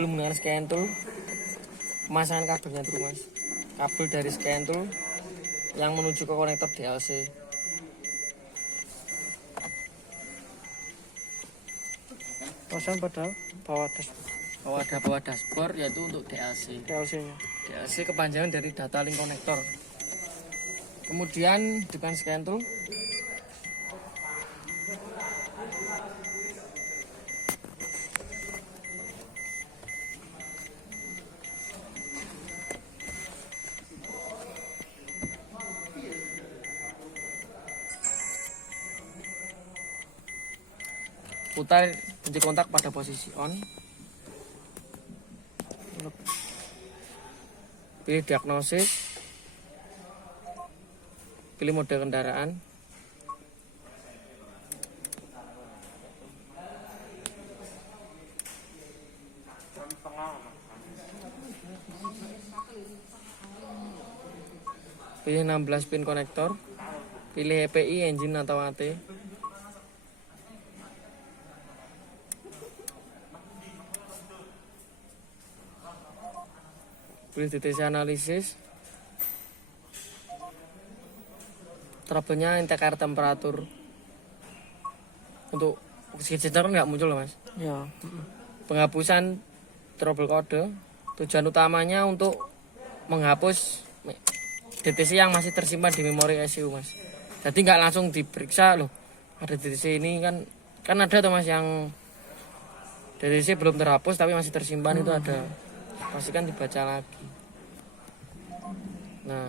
Menggunakan scan tool, pemasangan kabelnya dulu mas. Kabel dari scan tool yang menuju ke konektor DLC. Pasang pada Bawah dashboard yaitu untuk DLC. DLC-nya. DLC kepanjangan dari data link konektor. Kemudian hidupkan scan tool. Putar kunci kontak pada posisi on. Pilih diagnosis. Pilih mode kendaraan. Pilih 16 pin konektor. Pilih EPI, engine atau AT. Pilih DTC analisis. Trouble-nya intek temperatur. Untuk oksigen sensor nggak muncul mas. Ya. Penghapusan trouble kode. Tujuan utamanya untuk menghapus DTC yang masih tersimpan di memori ECU mas. Jadi nggak langsung diperiksa loh. Ada DTC ini kan ada tuh mas yang DTC belum terhapus tapi masih tersimpan itu ada. Pastikan dibaca lagi. Nah,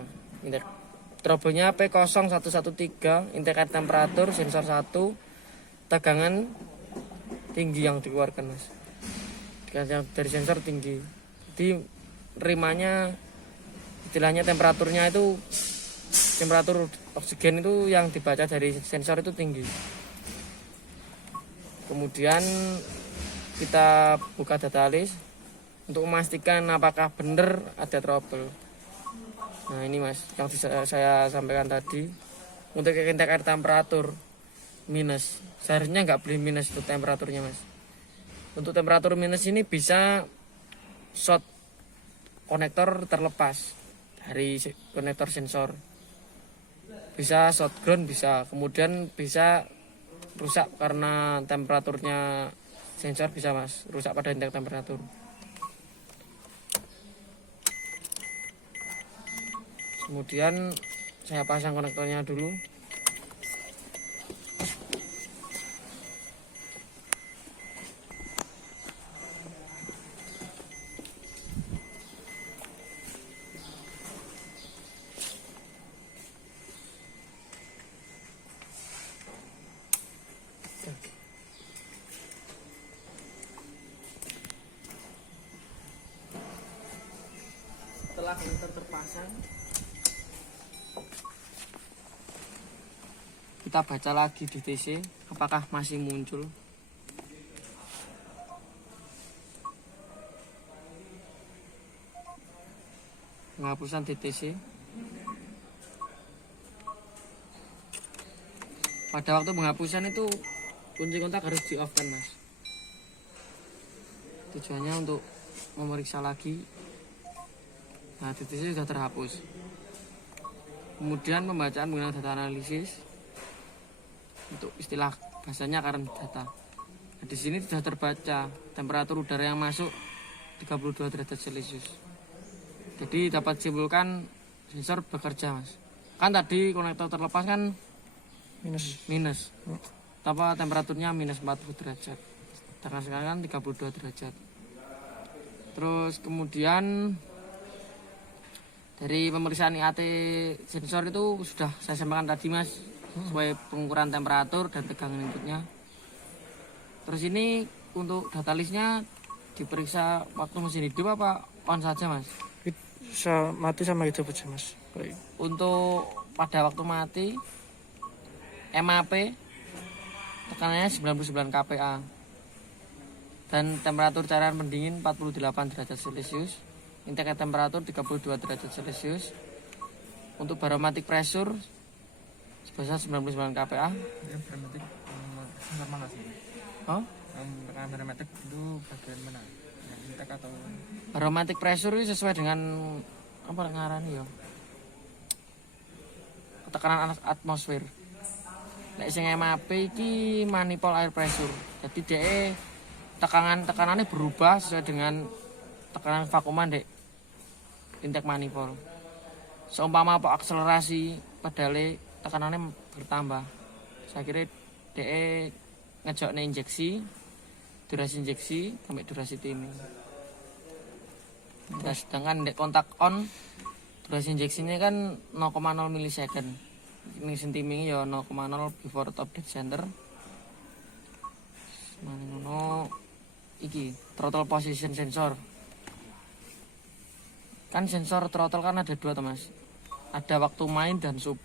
trouble-nya P0113, indikator temperatur sensor 1, tegangan tinggi yang dikeluarkan mas. Yang dari sensor tinggi. Jadi rimanya istilahnya temperaturnya itu temperatur oksigen itu yang dibaca dari sensor itu tinggi. Kemudian kita buka data list untuk memastikan apakah benar ada trouble. Nah ini mas yang saya sampaikan tadi. Untuk indikator temperatur minus, seharusnya nggak boleh minus untuk temperaturnya mas. Untuk temperatur minus ini bisa short konektor terlepas dari konektor sensor, bisa short ground bisa, kemudian bisa rusak karena temperaturnya sensor bisa mas, rusak pada indeks temperatur. Kemudian saya pasang konektornya dulu. Setelah konektor terpasang, kita baca lagi DTC apakah masih muncul. Penghapusan DTC. Pada waktu penghapusan itu kunci kontak harus di off kan mas. Tujuannya untuk memeriksa lagi. Nah DTC sudah terhapus. Kemudian pembacaan menggunakan data analisis. Untuk istilah bahasanya current data. Nah, di sini sudah terbaca temperatur udara yang masuk 32 derajat Celcius. Jadi dapat simpulkan sensor bekerja mas. Kan tadi konektor terlepas kan minus. Apa temperaturnya minus 40 derajat. Sedangkan sekarang kan 32 derajat. Terus kemudian dari pemeriksaan IAT sensor itu sudah saya sampaikan tadi mas. Sesuai pengukuran temperatur dan tegangan inputnya. Terus ini untuk data listnya diperiksa waktu mesin hidup apa on saja mas? Bisa mati sama hidup aja mas. Baik. Untuk pada waktu mati MAP tekanannya 99 kPa dan temperatur cairan pendingin 48 derajat Celcius, indikator temperatur 32 derajat Celcius. Untuk barometric pressure sebesar 99 kPa. Ya, barometrik normal sih. Oh? Tekanan barometrik itu bagian mana? Yang atau barometric pressure itu sesuai dengan apa ngarani ya, tekanan atmosfer. Nek sing MAP iki manifold air pressure. Jadi DE tekanannya berubah sesuai dengan tekanan vakuman dek intake manifold. Seumpama apa akselerasi pedale tekanannya bertambah. Saya kira DE ngejokne injeksi, durasi injeksi sampai durasi timing. Nah, sedangkan dek kontak on durasi injeksinya kan 0,0 milisecond. Ini timing ya 0,0 before top dead center. Manono iki throttle position sensor. Kan sensor throttle kan ada dua tuh mas. Ada waktu main dan sub.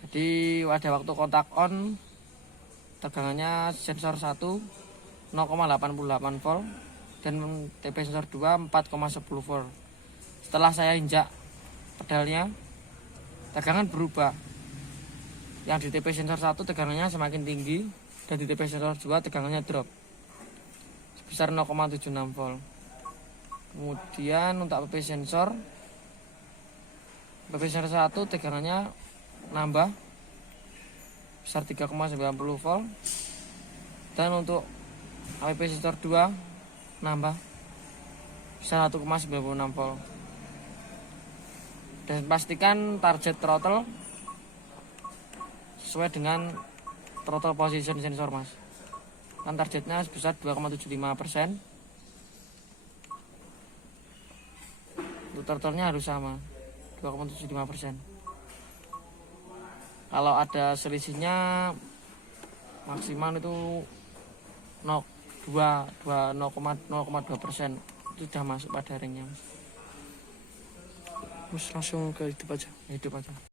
Jadi ada waktu kontak on, tegangannya sensor 1 0,88 volt dan TP sensor 2 4,10 volt. Setelah saya injak pedalnya, tegangan berubah. Yang di TP sensor 1 tegangannya semakin tinggi dan di TP sensor 2 tegangannya drop sebesar 0,76 volt. Kemudian untuk PP sensor 1 tegangannya nambah besar 3,90 volt dan untuk APP sensor 2 nambah besar 1,96 volt. Dan pastikan target throttle sesuai dengan throttle position sensor mas. Kan targetnya sebesar 2,75%. Untuk throttle-nya harus sama 2,75%. Kalau ada selisihnya maksimal itu 0,2%, itu sudah masuk pada ringnya. Mas langsung ke hidup aja. Hidup aja.